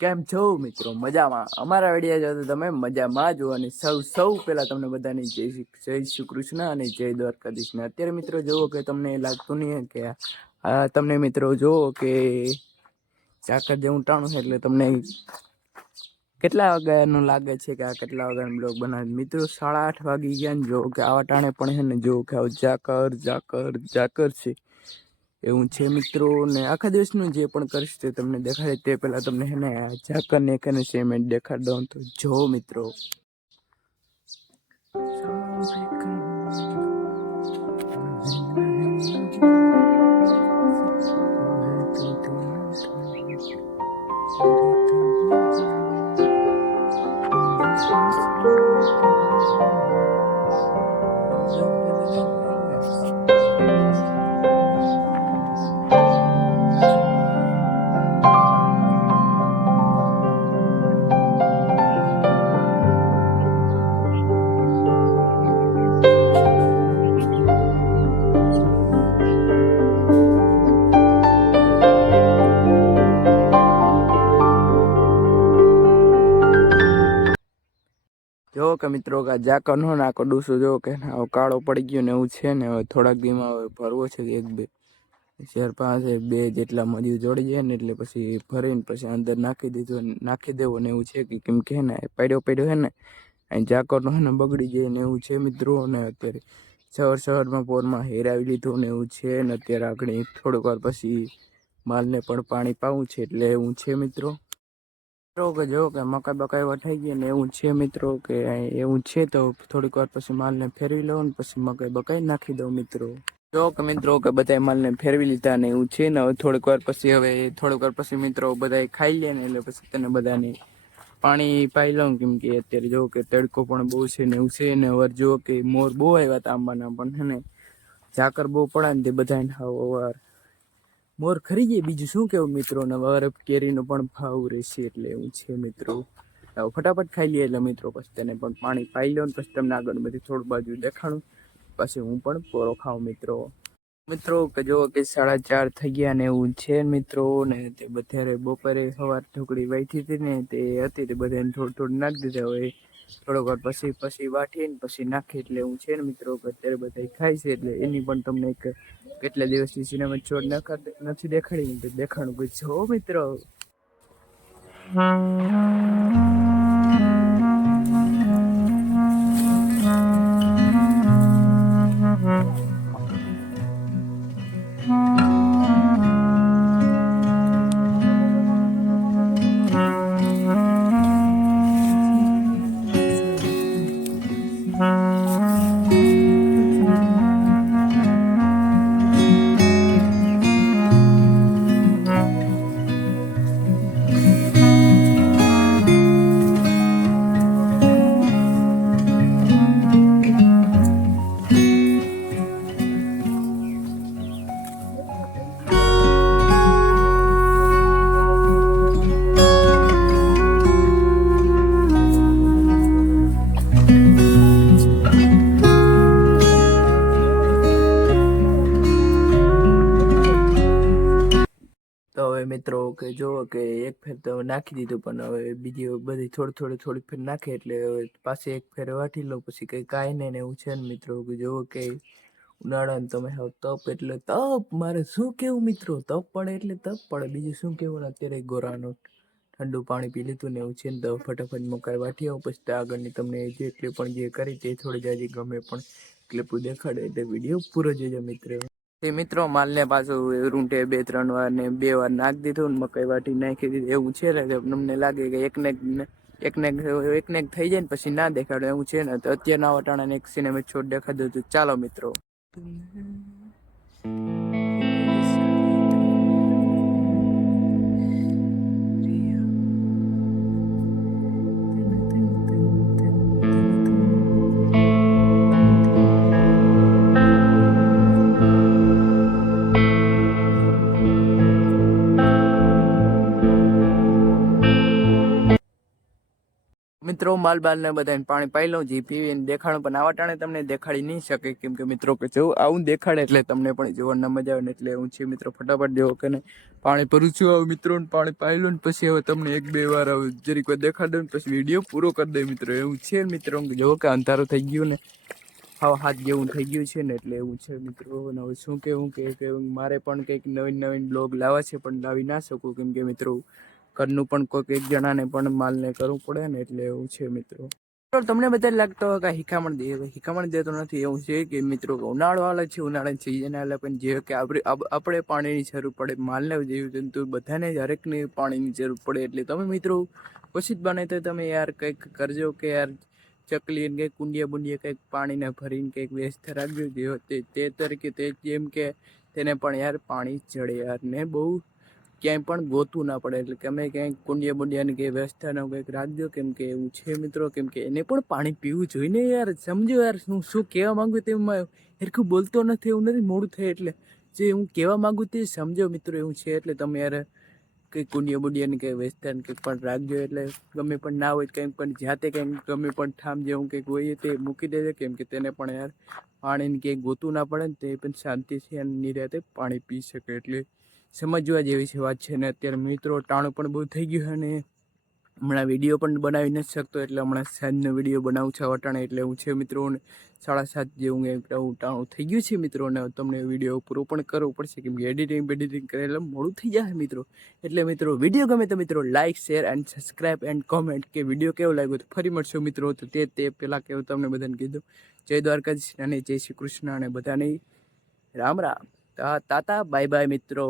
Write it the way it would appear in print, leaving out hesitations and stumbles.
કેમ છો મિત્રો? મજામાં? અમારા વિડીયો જો તો તમે મજામાં જો. અને સૌ પહેલા તમને બધાને જય શ્રી કૃષ્ણ અને જય દ્વારકાધીશ. ને અત્યારે મિત્રો જોવો કે તમને લાગતું નહીં કે તમને મિત્રો જોવો કે ચાકર જેવું ટાણું છે એટલે તમને કેટલા વાગ્યાનું લાગે છે કે આ કેટલા વાગ્યાનો બ્લોગ બનાવે મિત્રો? 8:30 વાગી ગયા ને જો કે આવા ટાણે પણ છે ને જો કે જાકર છે એવું છે મિત્રો. ને આખા દિવસનું જે પણ કરીશ તે તમને દેખાડે તે પહેલા તમને હે ને ઝાકર ને એક સેમેન્ટ દેખાડ દઉં તો જો મિત્રો. જો કે મિત્રો કે ઝાકર નો નાખો ડૂસો જો કે કાળો પડી ગયો ને એવું છે ને. હવે થોડાક દીમાં હવે ભરવો છે કે 1-2 જેટલા મજૂર જોડી જાય ને એટલે પછી ભરીને પછી અંદર નાખી દેવો ને એવું છે કે કેમ કે ને પડ્યો હે ને અહીં ઝાકરનો હે ને બગડી જાય ને એવું છે મિત્રો. ને અત્યારે શહેરમાં પોરમાં હેરાવી લીધું ને એવું છે ને અત્યારે આગળ થોડીક વાર પછી માલને પણ પાણી પાવું છે એટલે એવું છે મિત્રો. કે જો કે મકાઈ બકાઈ વઠાઈ ગઈ ને એવું છે મિત્રો કે એવું છે તો થોડીક વાર પછી માલને ફેરવી લઉં ને પછી મકાઈ બકાઈ નાખી દઉં મિત્રો. જો કે મિત્રો કે બધા માલને ફેરવી લીધા ને એવું છે ને હવે થોડીક વાર પછી મિત્રો બધા ખાઈ લે ને એટલે પછી તને બધાને પાણી પાઈ લઉં કેમ કે અત્યારે જો કે તડકો પણ બહુ છે ને એવું છે ને. અવાર જો કે મોર બહુ આવ્યા હતા આંબાના પણ છે ને ઝાકર બહુ પડા ને તે બધા મોર ખરી જાય. બીજું શું કેવું મિત્રો? ને વાર કેરીનો પણ ભાવ રહેશે એટલે એવું છે મિત્રો. ફટાફટ ખાઈ લઈએ એટલે મિત્રો પછી તેને પણ પાણી પાઈ લો ને પછી તમને આગળ બધી થોડું બાજુ દેખાડું પછી હું પણ પોરો ખાઉં મિત્રો. કે જો કે 4:30 થઈ ગયા ને એવું છે મિત્રો. ને તે બધા બપોરે સવાર ઢોકળી વાઈથી હતી ને તે હતી તે બધાને થોડું નાખી દીધા. હોય થોડોક વાર પછી વાટીને પછી નાખી એટલે એવું છે ને મિત્રો. અત્યારે બધા ખાય છે એટલે એની પણ તમને કેટલા દિવસથી સિનેમા છોડ નથી દેખાડી દેખાડું કે જો મિત્રો. તો હવે મિત્રો કે જો કે એક ફેર તો નાખી દીધું પણ હવે બીજી બધી થોડી ફેર નાખે એટલે હવે પાછી એક ફેર વાટી લઉં પછી કઈ કાંઈ નહીં ને એવું છે ને મિત્રો. કે જો કે ઉનાળાને તમે તપ એટલે તપ મારે શું કેવું મિત્રો? તપ પડે એટલે તપ પડે બીજું શું કેવું ને. અત્યારે ગોરાનું ઠંડુ પાણી પી લીધું ને એવું છે ને તો ફટાફટ મકાઈ વાટી આવું પછી આગળની તમને જેટલી પણ જે કરી તે થોડી જાજી ગમે પણ ક્લિપ દેખાડે એટલે વિડીયો પૂરો જોજો મિત્રો. મિત્રો માલને પાછું રૂંટે 2-3 વાર ને 2 વાર નાખી દીધું ને મકાઈ વાટી નાખી દીધી એવું છે ને. તમને લાગે કે એકને થઈ જાય ને પછી ના દેખાડે એવું છે ને. તો અત્યારના વટાણાને એક સિનેમા છોડ દેખાડી દઉં ચાલો મિત્રો. મિત્રો માલ બાલને બધાને પાણી પાઈ લઉં જે પીવીને દેખાડું પણ આવા ટાણે તમને દેખાડી નહીં શકે કેમ કે મિત્રો કે જો આવું દેખાડે એટલે તમને પણ જોવાની મજા આવે ને એટલે હું છે મિત્રો ફટાફટ જેવો કે પાણી ભરું છું આવું મિત્રો પાણી પાઈ લો ને પછી હવે તમને 1-2 વાર આવું જરીક વાર દેખાડે ને પછી વિડીયો પૂરો કરી દે મિત્રો એવું છે મિત્રો જો કે અંધારું થઈ ગયું ને હાવ હાથ જેવું થઈ ગયું છે ને એટલે એવું છે મિત્રો અને હવે શું કેવું કે મારે પણ કંઈક નવીન બ્લોગ લાવવા છે પણ લાવી ના શકું કેમ કે મિત્રો ઘરનું પણ કોઈક એક જણાને પણ માલને કરવું પડે ને એટલે એવું છે મિત્રો તમને બધા લાગતો હોય કે હિકામણ દેતો નથી એવું છે કે મિત્રો ઉનાળો હાલે છે ઉનાળાની સિઝન હાલે પણ જે કે આપણે પાણીની જરૂર પડે માલને જીવજંતુ બધાને હરેકને પાણીની જરૂર પડે એટલે તમે મિત્રો પછી જ બને તો તમે યાર કંઈક કરજો કે યાર ચકલી ને કંઈક કુંડિયા બુંડિયા કંઈક પાણીને ભરીને કંઈક વ્યસ્ત રાખજો તે તરીકે તે જેમ કે તેને પણ યાર પાણી જડે યાર ને બહુ ક્યાંય પણ ગોતું ના પડે એટલે તમે ક્યાંય કુંડિયા બુંડિયાની કંઈ વ્યવસ્થાનો કંઈક રાખજો કેમ કે એવું છે મિત્રો કેમ કે એને પણ પાણી પીવું જોઈએ ને યાર સમજો યાર હું શું કહેવા માંગુ તેમાં હરખું બોલતો નથી એવું નથી મોડું થાય એટલે જે હું કહેવા માંગુ તે સમજો મિત્રો એવું છે એટલે તમે યાર કંઈક કુંડિયા બુંડિયાની કંઈ વ્યવસ્થાને કંઈક પણ રાખજો એટલે ગમે પણ ના હોય કંઈક પણ જાતે કંઈક ગમે પણ ઠામ જેવું કંઈક હોય તે મૂકી દેજો કેમ કે તેને પણ યાર પાણીની કંઈક ગોતું ના પડે ને તે પણ શાંતિથી અને નિરાતે પાણી પી શકે એટલે સમજવા જેવી છે વાત છે ને અત્યારે મિત્રો ટાણું પણ બહુ થઈ ગયું અને હમણાં વિડીયો પણ બનાવી નથી શકતો એટલે હમણાં સાંજનો વિડીયો બનાવું છે વટાણે એટલે હું છે મિત્રો 7:30 જેવું ટાણું થઈ ગયું છે મિત્રો ને તમને વિડીયો પૂરો પણ કરવો પડશે કેમ કે એડિટિંગ કરેલા મોડું થઈ જાય મિત્રો એટલે મિત્રો વિડીયો ગમે તો મિત્રો like share and subscribe and comment કે વિડીયો કેવો લાગ્યો તો ફરી મળશો મિત્રો તો તે પહેલાં કેવું તમને બધાને કીધું જય દ્વારકાધીશ અને જય શ્રી કૃષ્ણ અને બધાને રામ રામ તાતા બાય બાય મિત્રો.